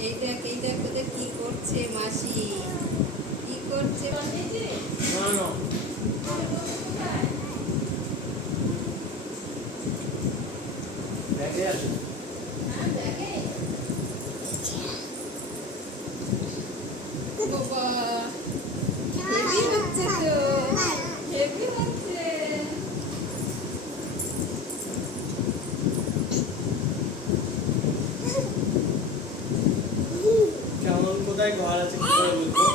এই দেখ এই দেখ তোদের কি করছে মাসি? কি করছে? দেখে আসুন 在刮了这个 hai.